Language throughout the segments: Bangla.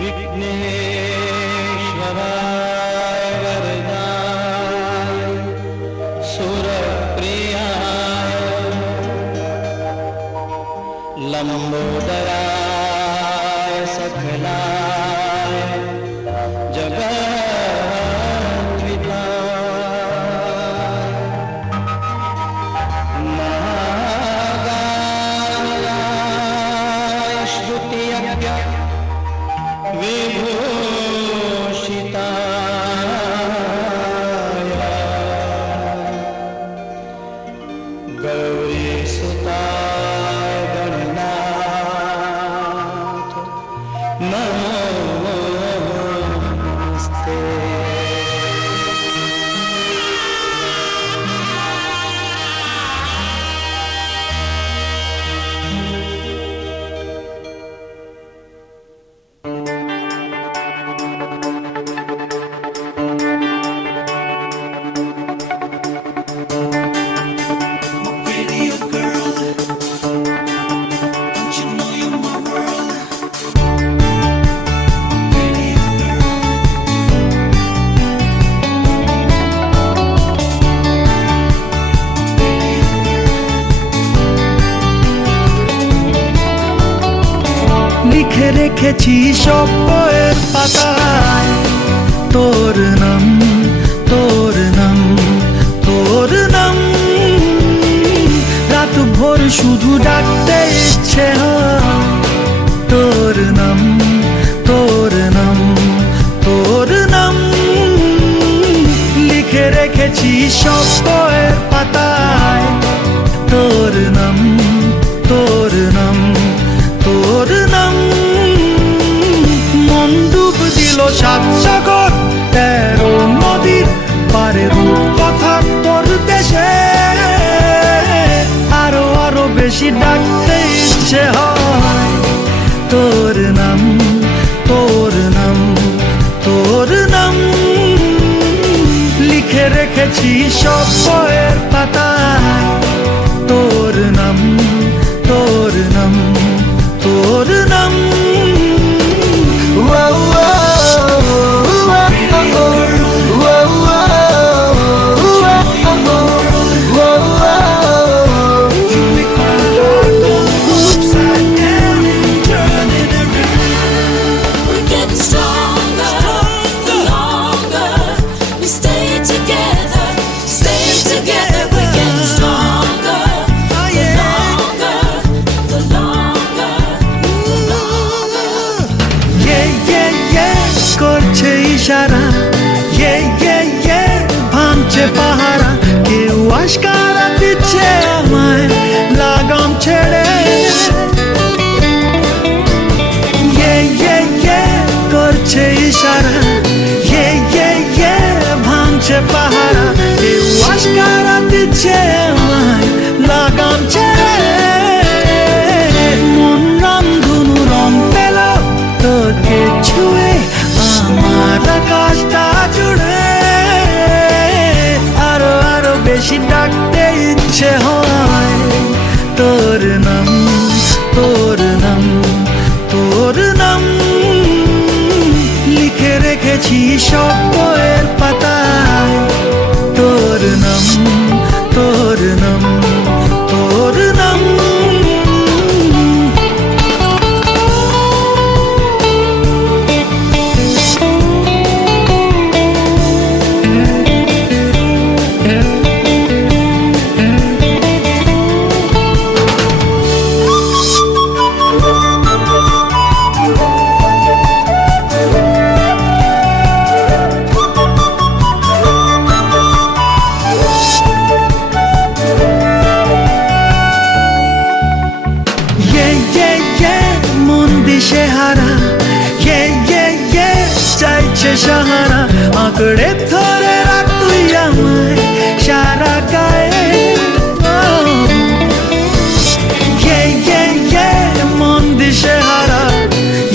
विघ्नेश्वराय वरदाय सुरप्रियाय लंबोदराय सकलाय जगद्विदाय महागाय श्रुतियज्ञ विभूषिताय गौरीसुताय गणनाथ नमोस्ते। লিখে রেখেছি সব বইয়ের পাতায় তোর নাম, তোর নাম, তোর নাম। রাত ভোর শুধু ডাকতে ইচ্ছে হয় তোর নাম, তোর নাম, তোর নাম। লিখে রেখেছি সব বইয়ের পাতায় তোর নাম, তোর নাম, তোর নাম। মন ডুব দিল সাত সাগর 13 নদীর পারে রূপকথা তোর দেশে। আরো আরো বেশি ডাকতে ইচ্ছে হয় তোর নাম, তোর নাম, তোর নাম। লিখে রেখেছি সব বইয়ের পাতায় তোর নাম, তোর নাম, তোর নাম। করছে ইশারা ইয়ে ইয়ে ইয়ে ভাঙছে পাহারা। কেউ আশকারা দিচ্ছে আমায় লাগাম ছেড়ে। ইয়ে ইয়ে ইয়ে করছে ইশারা ইয়ে ইয়ে ইয়ে ভাঙছে পাহারা। কেউ আশকারা দিচ্ছে আমায় লাগাম ছেড়ে। মন রামধনু রং পেল তোকে ছুঁয়ে আমার আকাশটা জুড়ে। আরো আরো বেশি ডাকতে ইচ্ছে হয় তোর নাম, তোর নাম, তোর নাম। লিখে রেখেছি সব বইয়ের পাতায় তোর নাম, তোর নাম, তোর নাম। দিশেহারা ইয়ে ইয়ে ইয়ে চাইছে সাহারা। আঁকড়ে ধরে রাখ তুই আমায় সারা গায়ে। ইয়ে ইয়ে ইয়ে মন দিশেহারা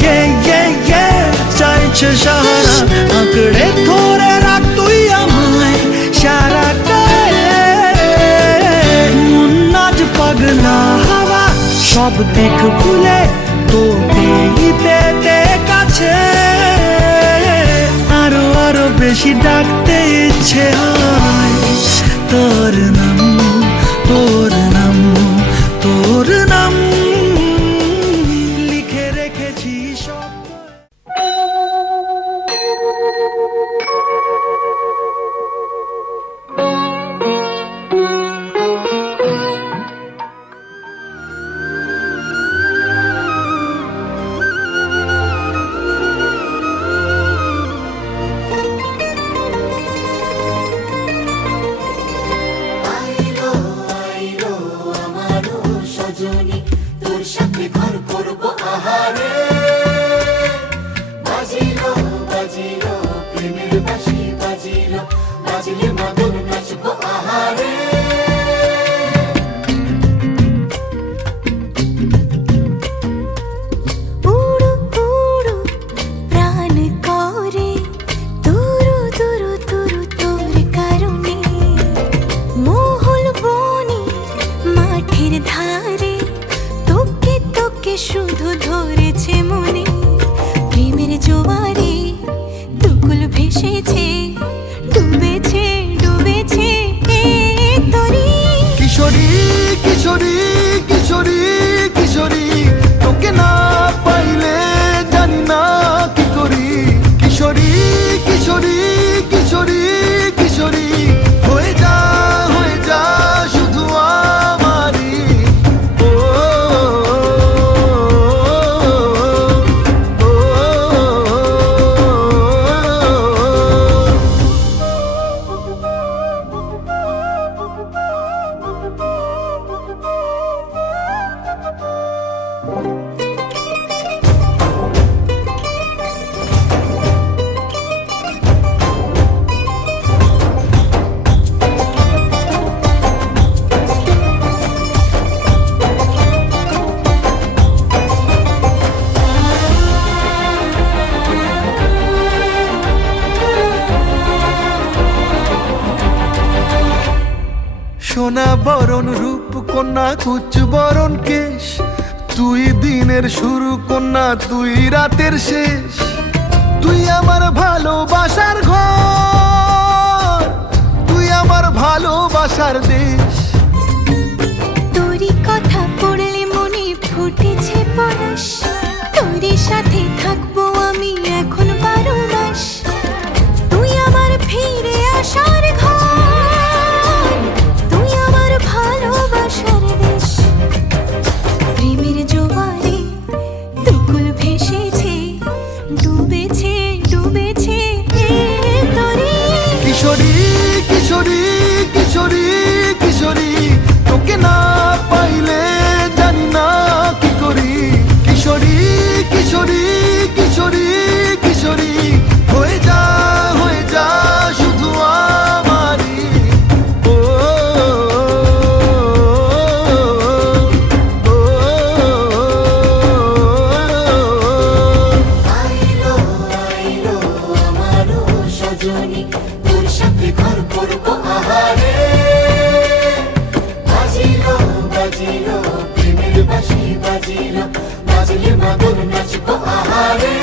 ইয়ে ইয়ে ইয়ে চাইছে সাহারা। আঁকড়ে ধরে রাখ তুই আমায় সারা গায়ে। মন আজ পাগলা হাওয়া সব দিক ভুলে তোকেই পেতে কাছে। ডাকতে ইচ্ছে হয় তোর নাম, তোর নাম, তোর নাম লিখে রেখেছি সব। তোর সাথে ঘর করবো আহারে, বাজিলো বাজিলো প্রেমের বাঁশি বাজিলো, বাজলে মাদল নাচবো আহারে। উড়ু উড়ু প্রাণ করে তুরু তুরু তুরু তোর কারণে, মহল বনে মাঠের ধারে তোকে তোকে শুধু ধরেছে মনে। প্রেমের জোয়ারে দুকুল ভেসেছে, ডুবেছে ডুবেছে এ তরি। কিশোরী কিশোরী কিশোরী কিশোরী, তোকে না পাইলে জানি না কি করি। কিশোরী কিশোরী কিশোরী কিশোরী, হয়ে যা শুধু আমারই। ও, ও, ও, সোনা বরণ রূপ কন্যা কুচ বরণ কেশ, তুই দিনের শুরু কন্যা তুই রাতের শেষ। তুই আমার ভালোবাসার ঘর, তুই আমার ভালোবাসার দেশ। তোরই কথা পড়লে মনে ফুটেছে পরশ, তোরই সাথে থাকবো আমি এখন 12 মাস। তুই আমার ফিরে আসার ঘর, তুই আমার ভালোবাসার দেশ। প্রেমের জোয়ারে দুকুল ভেসেছে, ডুবেছে ডুবেছে এ তরি। কিশোরী কিশোরী কিশোরী কিশোরী, তোকে না পাইলে জানি না কি করি। কিশোরী কিশোরী কিশোরী কিশোরী, হয়ে যা শুধু আমারই। ও, ও, ও, আইলো আইলো আমারও সজনী, তোর সাথে ঘর করবো আহারে, বাজিলো বাজিলো প্রেমের বাঁশি বাজিলো, বাজলে মাদল নাচবো আহারে।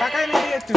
টাকাই নেই একটু।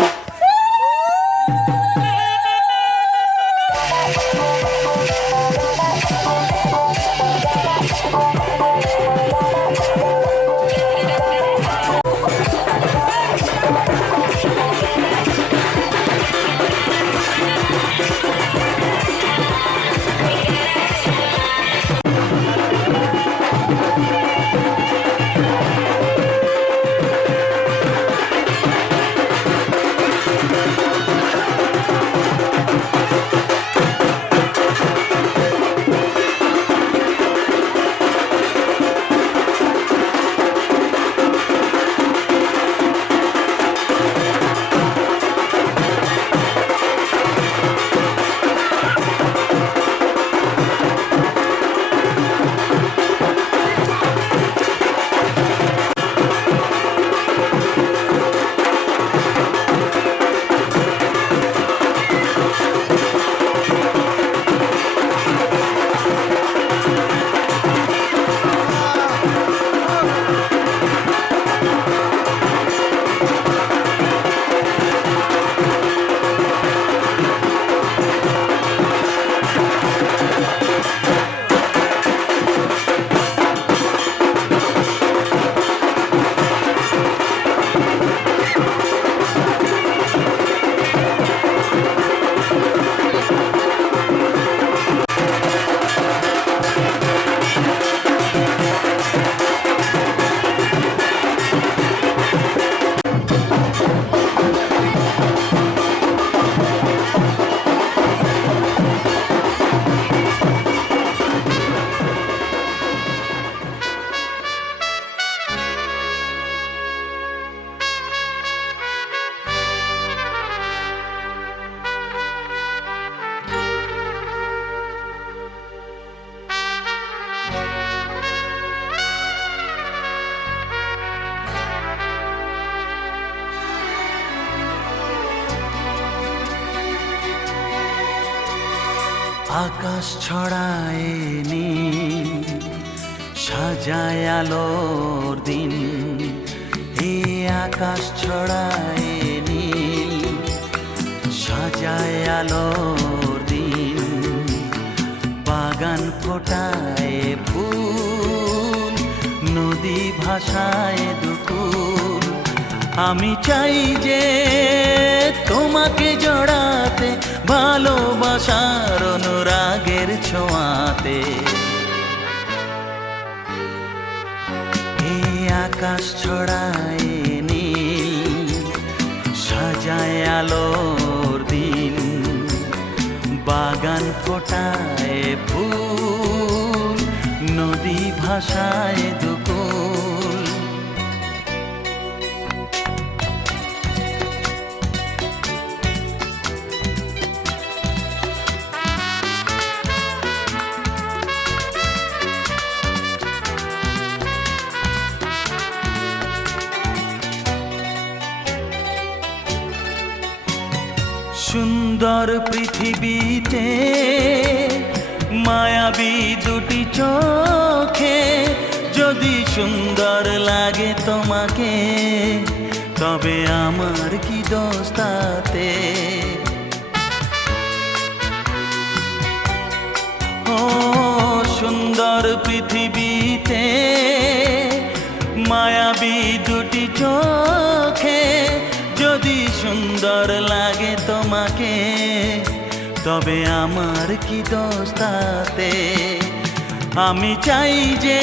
আকাশ ছড়ায় নীল, সাজায় আলোর দিন। এই আকাশ ছড়ায় নীল, সাজায় আলোর দিন। বাগান ফোটায় ফুল, নদী ভাষায় দুকুল। আমি চাই যে তোমাকে জড়াতে, ভালোবাসার অনুরাগের ছোঁয়াতে। এই আকাশ ছড়ায় নীল, সাজায় আলোর দিন। বাগান ফোটায় ফুল, নদী ভাষায় দুকুল। সুন্দর পৃথিবীতে মায়াবী দুটি চোখে, যদি সুন্দর লাগে তোমাকে, তবে আমার কি দোষ তাতে? ও সুন্দর পৃথিবীতে মায়াবী দুটি চোখে, যদি সুন্দর লাগে তোমাকে, তবে আমার কি দোষ তাতে? আমি চাই যে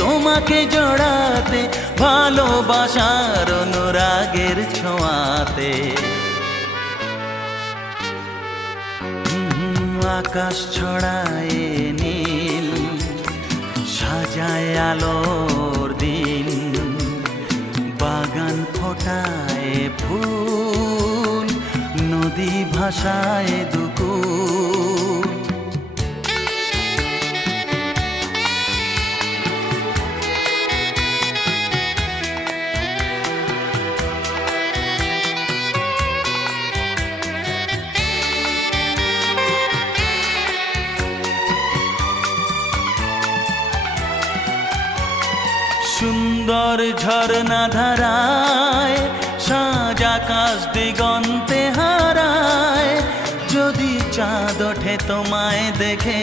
তোমাকে জড়াতে, ভালোবাসার অনুরাগের ছোঁয়াতে। আকাশ ছড়ায় নীল, সাজায় আলোর দিন। বাগান ফোটায় ফুল, নদী ভাষায় দুকুল। সুন্দর ঝরনা ধারায়, সাজ আকাশ দিগন্তে হারায়। যদি চাঁদ ওঠে তোমায় দেখে,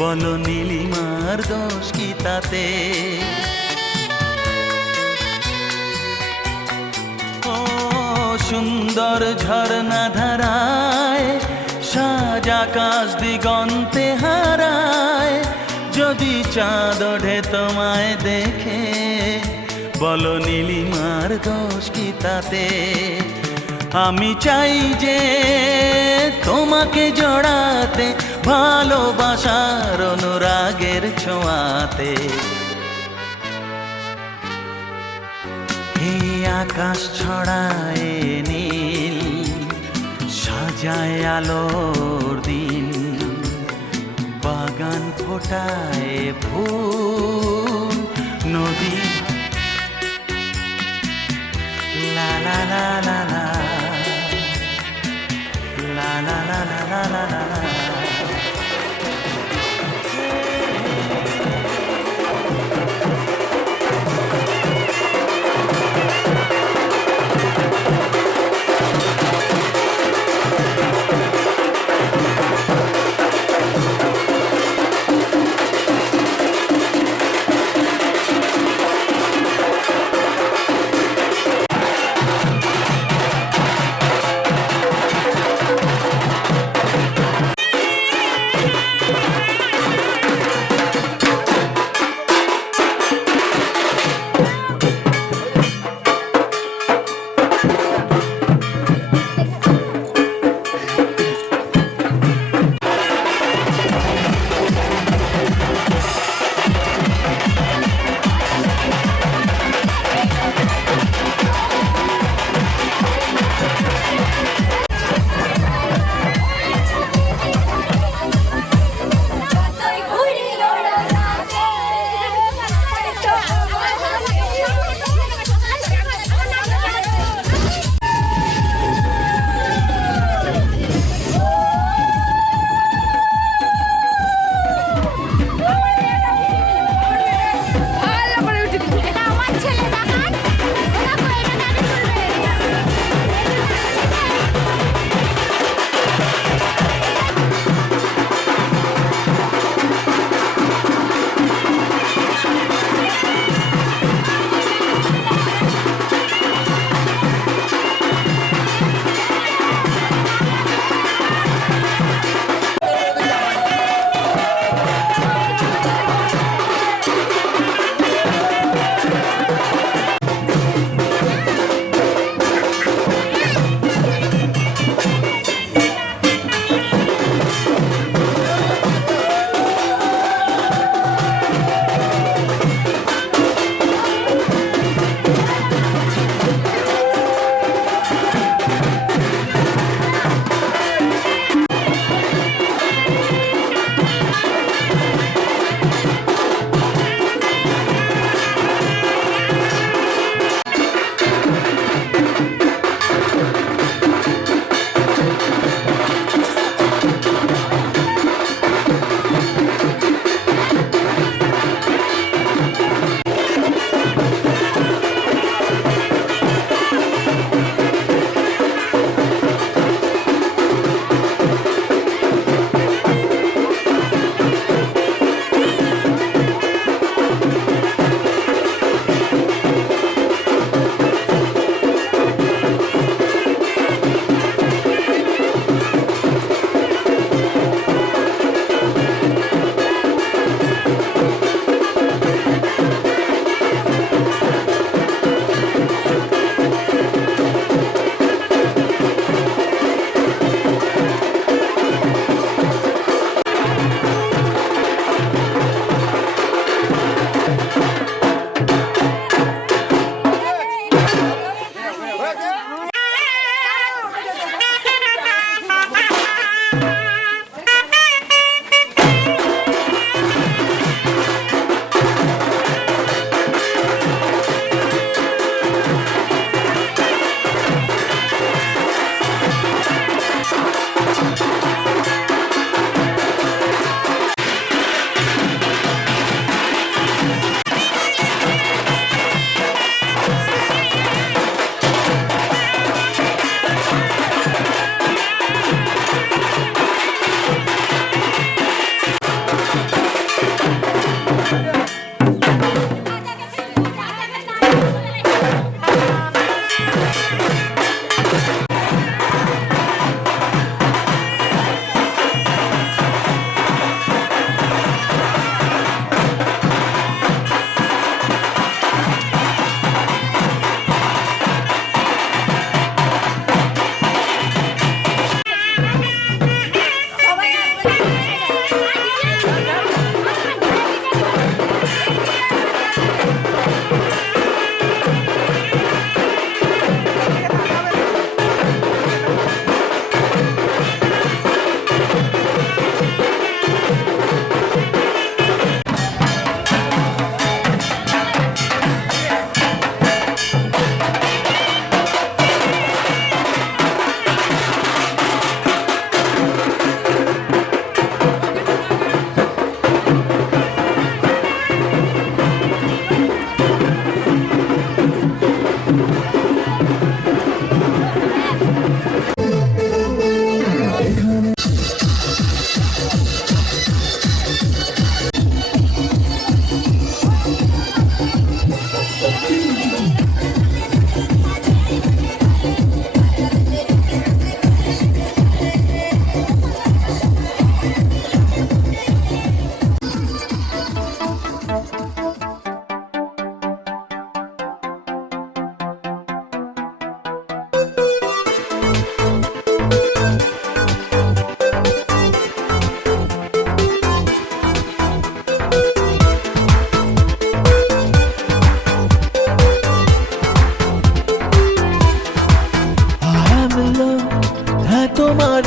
বলো নীলিমার দোষ কি তাতে? ও সুন্দর ঝরনা ধারায়, সাজ আকাশ দিগন্তে হারায়। যদি চাঁদ ওঠে তোমায় দেখে, বলো নীলিমার দোষ কি তাতে? আমি চাই যে তোমাকে জড়াতে, ভালোবাসার অনুরাগের ছোঁয়াতে। এই আকাশ ছড়ায় নীল, সাজায় আলোর দিন। বাগান ফোটায় ফুল, নদী লা লা লা লা লা লা লা লা লা লা লা লা।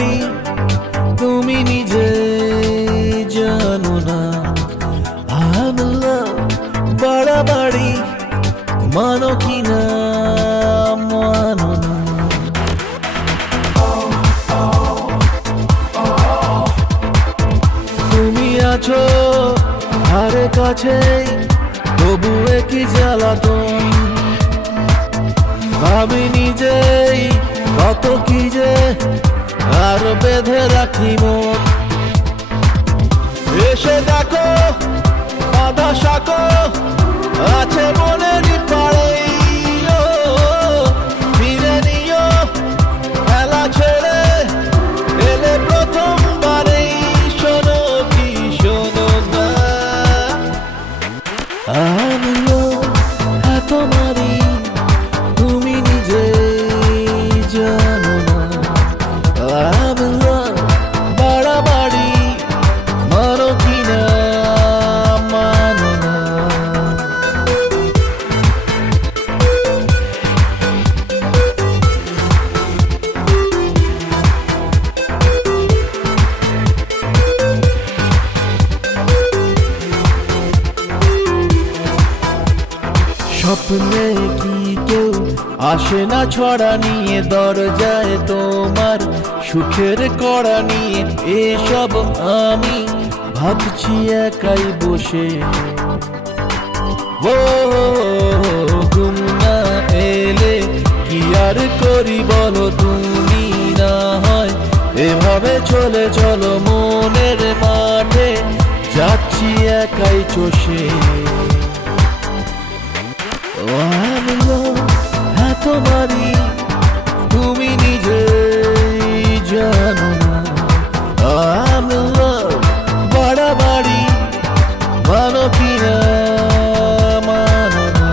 বাড়ি তুমি নিজে জানো না I'm in love বাড়াবাড়ি মানো কি না মানো না তুমি আছো ধারে কাছে তবু একই জ্বালাতন ভাবি নিজেই কত কি যে আর বেঁধে রাখি মন এসে দেখো বাধা শাকো আছে মনেরই পাড়ে ফিরে নিও খেলা ছেড়ে এলে প্রথমবারেই শোনো কি শোনো না আমিও তোমারই তুমি নিজে জানো না I'm in love বাড়াবাড়ি মানো কি না মানো না স্বপ্নে কি কেউ আসে না ছড়া নিয়ে দরজায় তোমার সুখের কড়া নিয়ে এসব আমি ভাবছি একাই বসে ও ঘুম না এলে কি আর করি বলো তুমি না হয় এভাবে চলে চলো মনের মাঠে যাচ্ছি একাই চষে আমিও তোমারই তুমি নিজে জানো না I'm in love বাড়াবাড়ি মানো কি না মানো না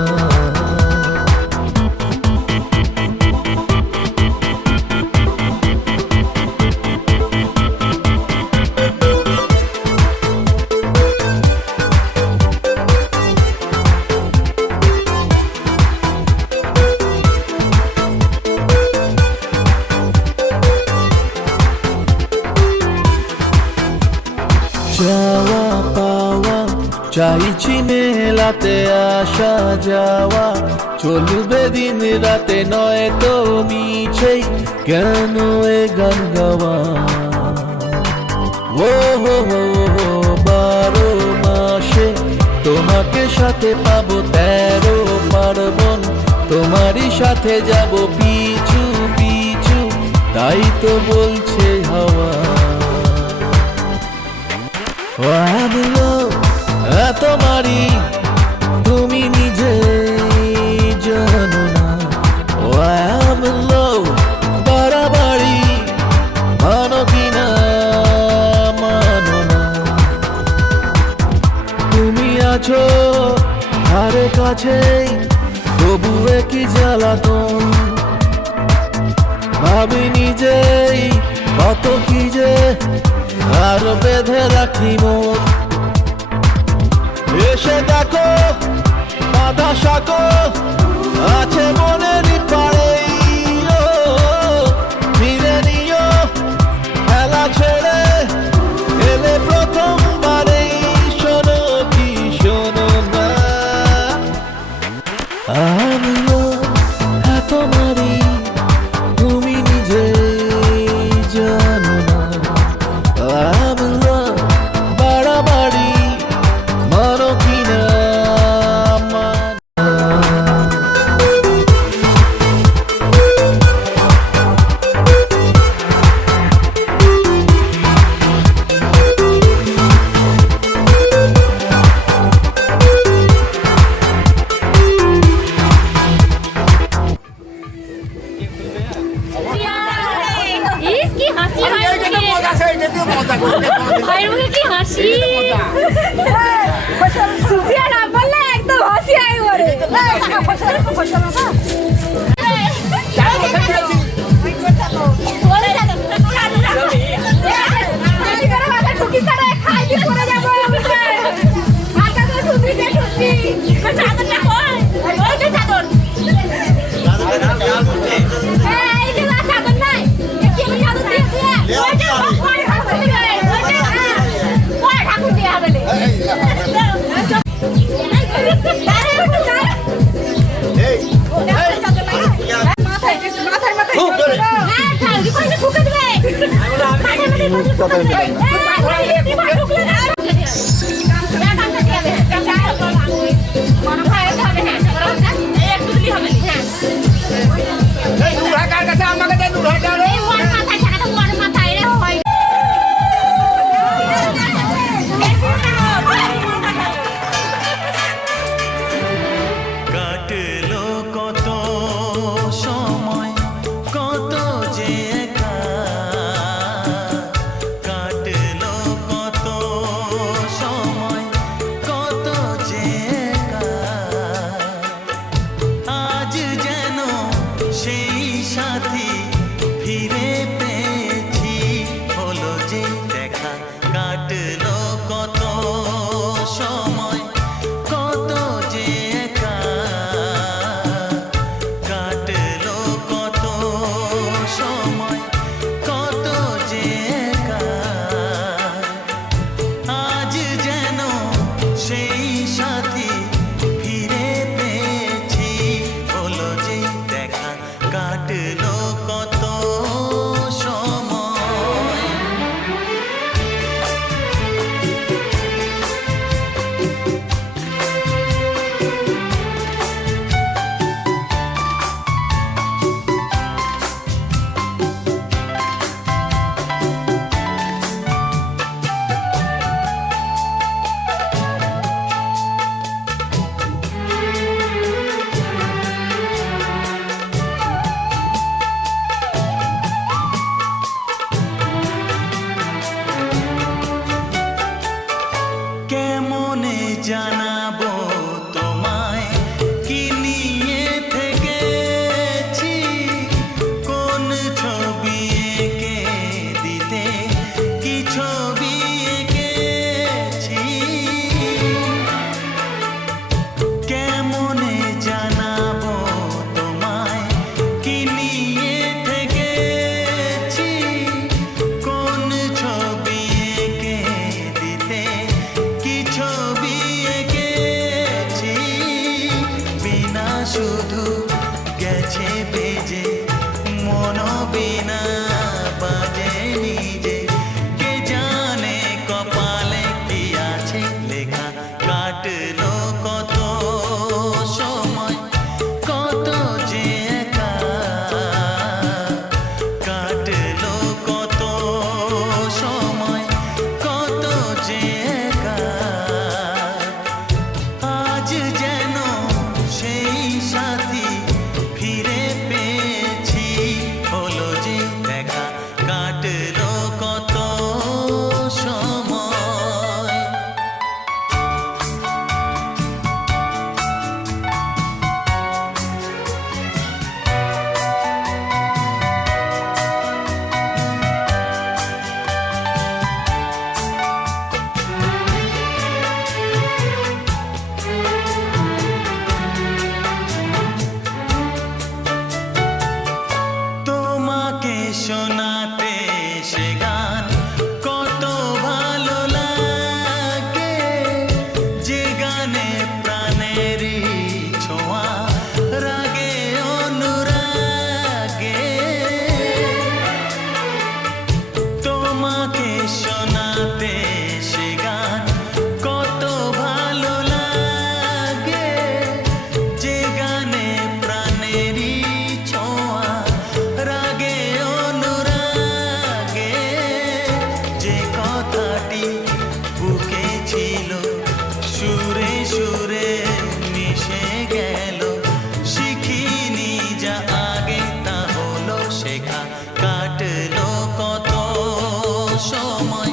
যাওয়া পাওয়া চাইছি মেলাতে আসা যাওয়া চলবে দিন রাতে নয় তো মিছেই কেন এ গান গাওয়া ও হো হো হো 12 মাসে তোমাকে সাথে পাবো 13 পার্বণ তোমারই সাথে যাব পিছু পিছু তাই তো বলছে হাওয়া তোমারই তুমি নিজে জানো না I'm in love বাড়াবাড়ি মানো কি না মানো না তুমি আছো ধারে কাছে তবু একই জ্বালাতন ভাবি নিজেই কত কি যে আর বেঁধে রাখি মন এসে দেখো বাধা শাকো আছে মনেরই পাড়ে ফিরে নিও খেলা ছেড়ে এলে প্রথমবারেই শোনো কি শোনো না আমিও তোমারই তুমি নিজে জানো না I'm in love বাড়াবাড়ি মানো কি না কি হাসি ভাইয়ের মুখে কি হাসি সুফিয়া না বললে একদম হাসি আই ওরে চাদর এই নুরা কার কাছে আমাকে দে নুরা দাও রে কাটলো কত সময় কত যে একা কাটলো কত সময় কত যে একা আজ যেন সেই সাথী ফিরে পেয়েছি হলো যে দেখা কাটলো কত সময় কত যে একা কাটলো কত সময় কত যে একা আজ যেন সেই সাথী ফিরে পেয়েছি হলো যে দেখা কাটলো কত সময় কেমনে জানাবো তোমায় কি নিয়ে থেকেছি কোন ছবি এঁকে দিতে কি ছবি এঁকেছি কেমনে জানাবো তোমায় কি নিয়ে থেকেছি কোন ছবি এঁকে দিতে কি ছবি এঁকেছি বিনা শুধু গেছে বেজে মন বিনা বাজে নিজে কে জানে কপালে কি আছে লেখা কাটলো কত সময় কত যে একা কাটলো কত সময় কত যে একা আজ যেন সেই সাথী ফিরে পেয়েছি হলো যে দেখা কাটলো কত সময় তোমাকে শোনাতে সে গান কত ভালো লাগে যে গানে প্রাণের ছোঁয়া রাগে অনুরাগে তোমাকে শোনাতে সে গান কত ভালো লাগে যে গানে প্রাণের ছোঁয়া রাগে অনুরাগে যে কথাটি বুকে ছিল সুরে সুরে মিশে গেল শিখিনি যা আগে তা হলো শেখা কাটলো কত সময়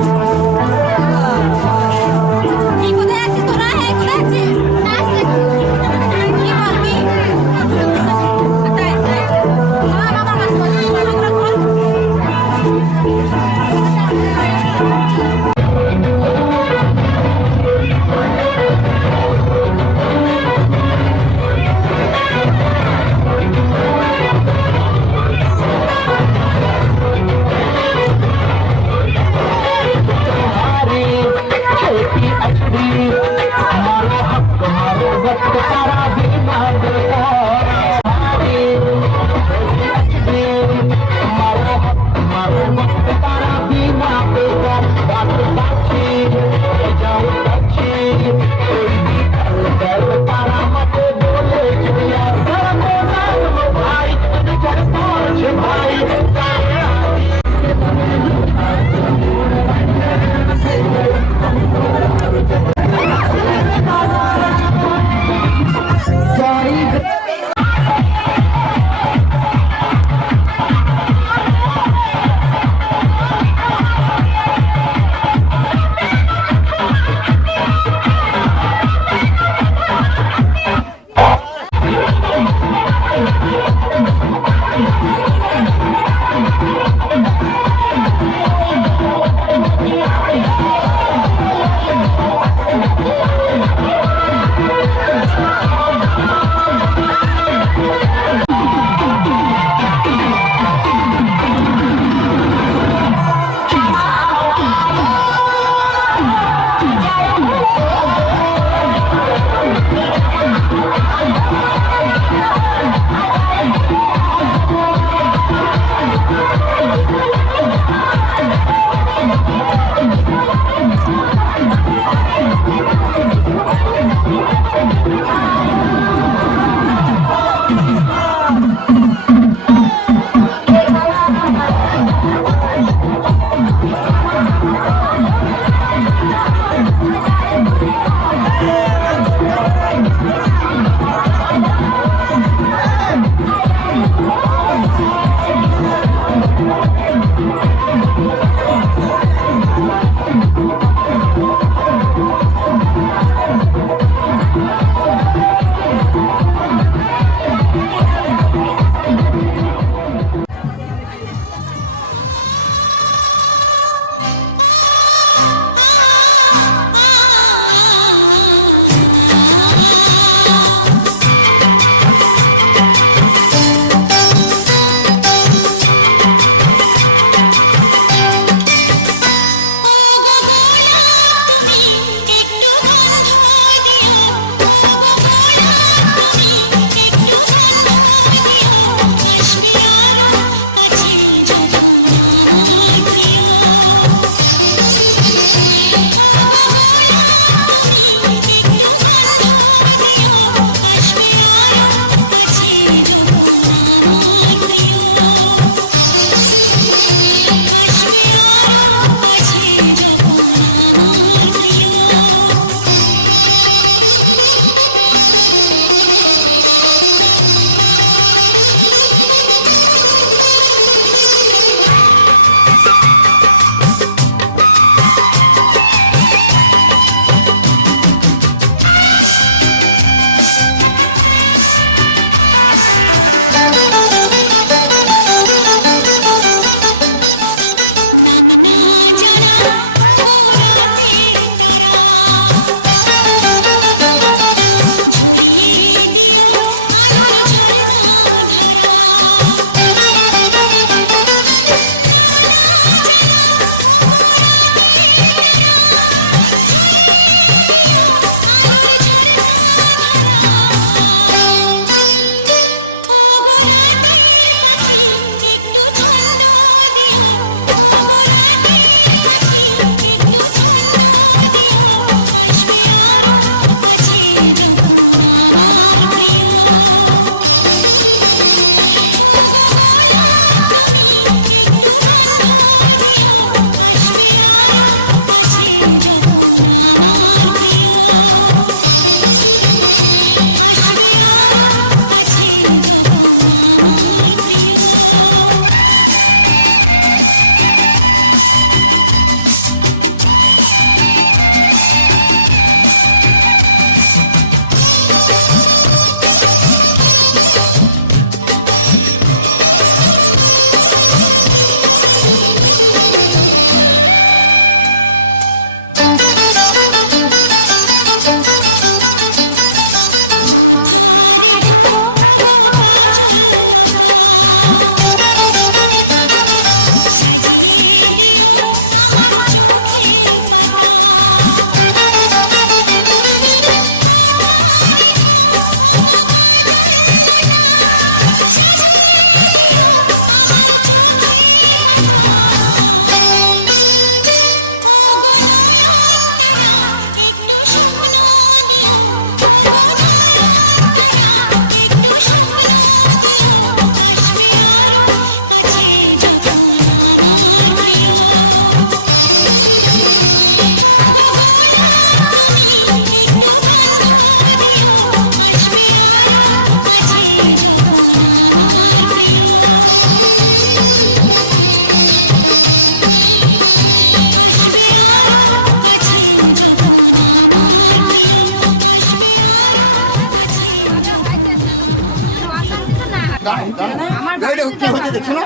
কি হচ্ছে দেখছো না?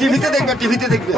টিভিতে দেখবে, টিভিতে দেখবে।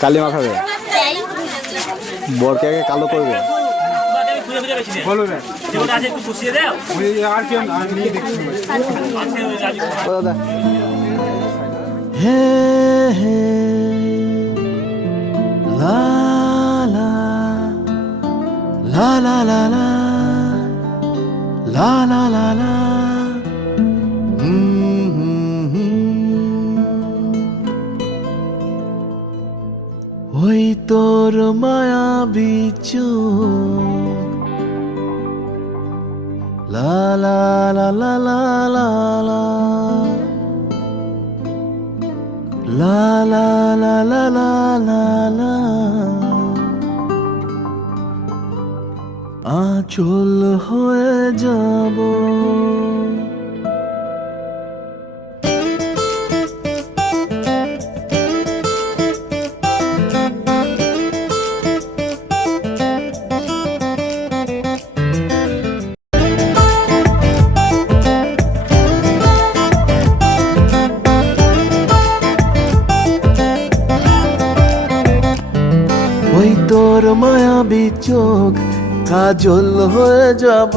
কালি মাখাবে, বরকে আগে কালো করবে। হে হে লা লা লা লা লা লা লা লা লা লা ওই তোর মায়াবী চোখ লা লা লা লা লা লা লা লা লা লা লা লা লা লা আঁচল হয়ে যাব ওই তোর মায়াবী চোখ কাজল হয়ে যাব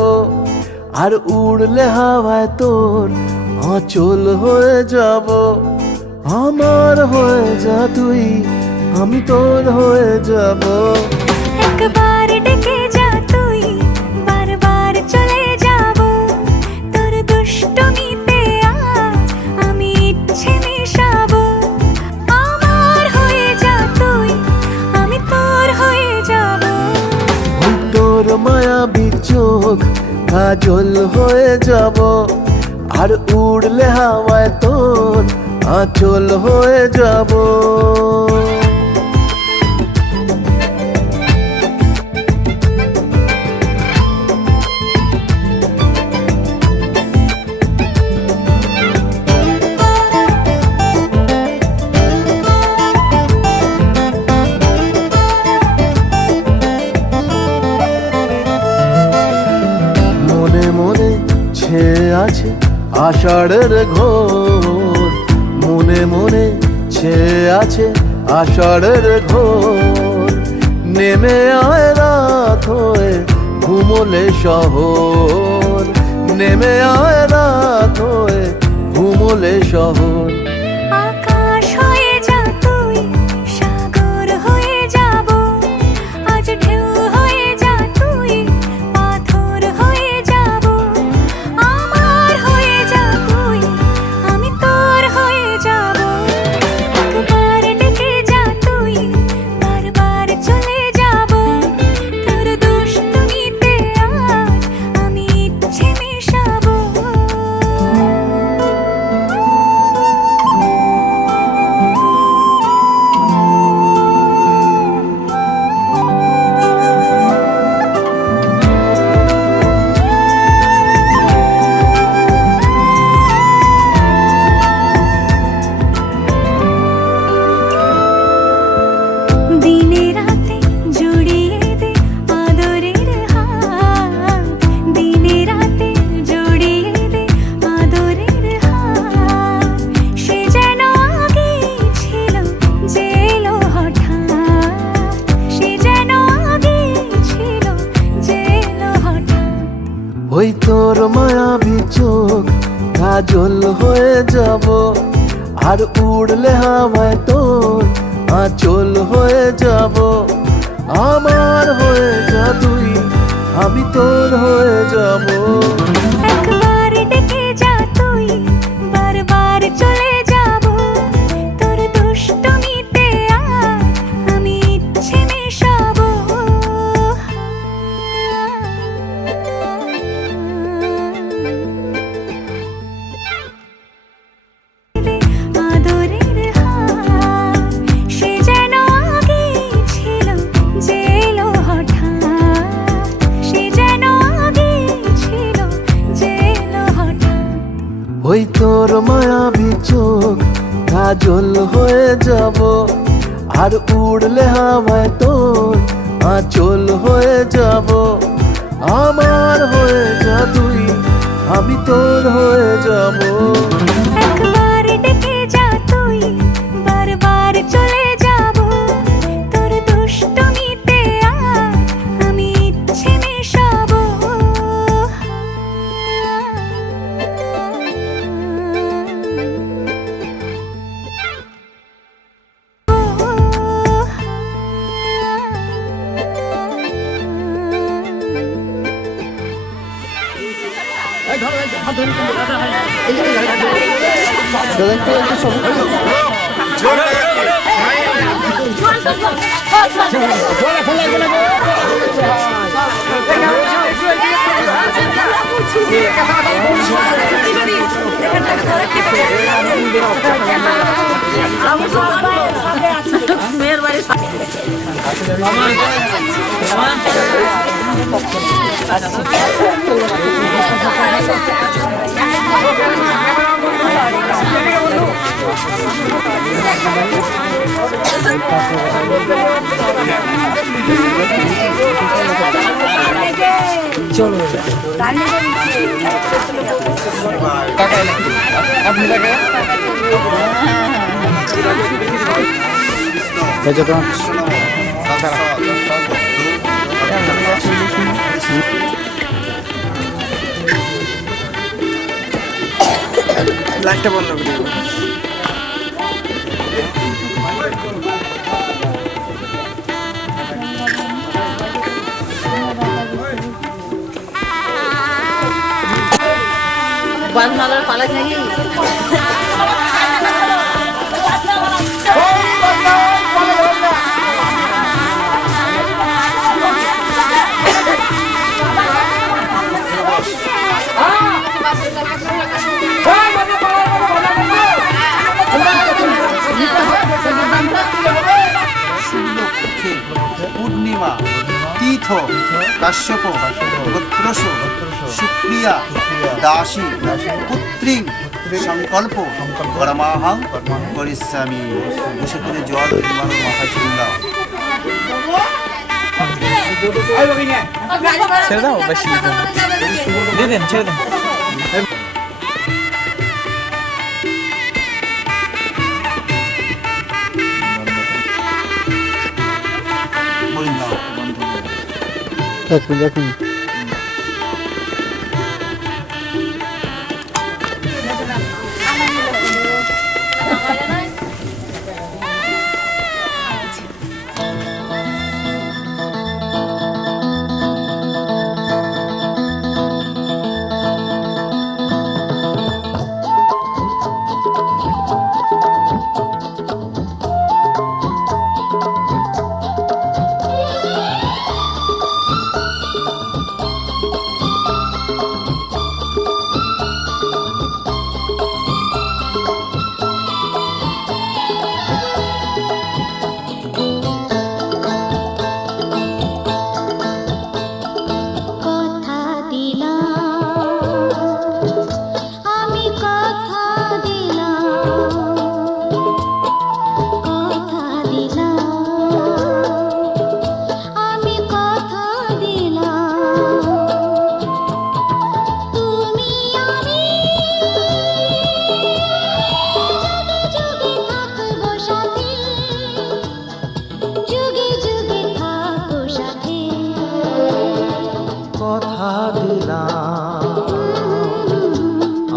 আর উড়লে হাওয়ায় তোর আঁচল হয়ে যাব আমার হয়ে যা তুই আমি তোর হয়ে যাব একবার ডেকে যা তুই বারবার চলে যাব তোর দুষ্টমিতে আজ আমি ইচ্ছে মেশাবো আমার হয়ে যা তুই আমি তোর হয়ে যাব ওই তোর মায়াবী চোখ কাজল হয়ে যাব আর উড়লে হাওয়ায় তোর আঁচল হয়ে যাব মনে মনে ছেয়ে আছে আষাঢ়ের ঘোর মনে মনে ছেয়ে আছে আষাঢ়ের ঘোর নেমে আয় রাত হয়ে ঘুমোলে শহর নেমে আয় রাত হয়ে ঘুমোলে শহর আকাশ হয়ে যা তুই সাগর হয়ে যাব আজ ঢেউ হয়ে যা তুই পাথর হয়ে যাব আমার হয়ে যা তুই আমি তোর হয়ে যাব একবার ডেকে যা তুই বারবার চলে যাব তোর দুষ্টমিতে আজ আমি ইচ্ছে মেশাবো আর উড়লে হাওয়ায় তোর আঁচল হয়ে যাব। আমার হয়ে যা তুই, আমি তোর হয়ে যাব। একবার ডেকে যা তুই, বারবার চলে যাব। তোর দুষ্টুমিতে আজ আমি ইচ্ছে মেশাবো। আদরের হাত, সে যেন আগে ছিল, যে এলো হঠাৎ। সে যেন আগে ছিল, যে এলো হঠাৎ। ওই তোর মায়াবী চোখ কাজল হয়ে যাব। আর উড়লে হাওয়ায় তোর আঁচল হয়ে যাব। আমার হয়ে যা তুই, আমি তোর হয়ে যাব। একবার ডেকে যা তুই, বারবার চলে যাব। তোর দুষ্টুমিতে আজ আমি ইচ্ছে মেশাবো। লাইটটা বন্ধ করে বানমালার পালা নাকি পূর্ণিমা তীর্থ কাশ্যপ গোত্রশ সুপ্রিয়া দাসী পুত্রিং সংকল্প পরমাহং করিষ্যামি। বসে করে জল মানুষ মাথায় ছিলেন দাও। ছেড়ে দাও, বেশি দিয়ে দেন, ছেড়ে দেন। বলুন দাও দেখুন দেখুন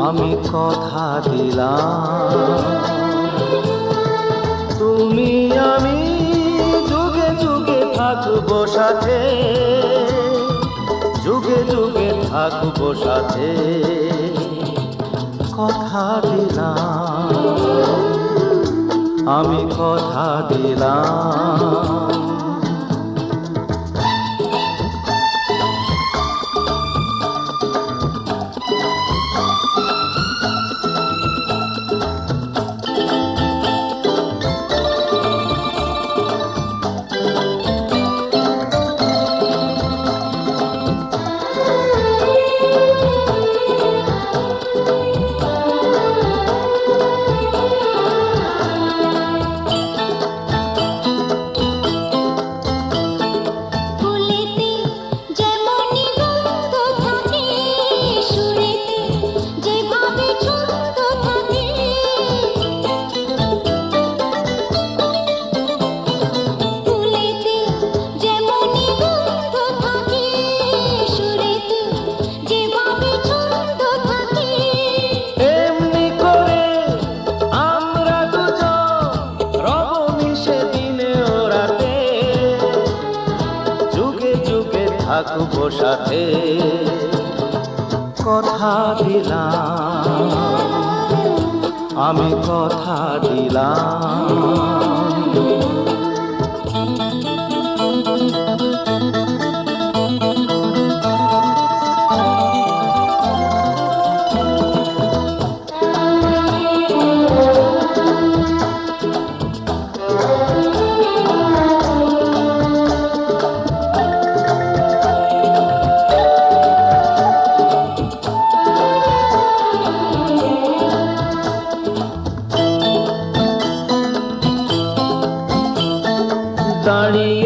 আমি কথা দিলাম থাকবো সাথে, কথা দিলাম, আমি কথা দিলাম। ফুলেতে যেমনি গন্ধ থাকে, সুরেতে যেভাবে ছন্দ থাকে, ফুলেতে যেমনি গন্ধ থাকে, সুরেতে যেভাবে ছন্দ থাকে, এমনি করে আমরা দুজন রব মিশে দিনে ও রাতে, যুগে যুগে থাকবো সাথে, কথা দিলাম, আমি কথা দিলাম। দাঁড়িয়ে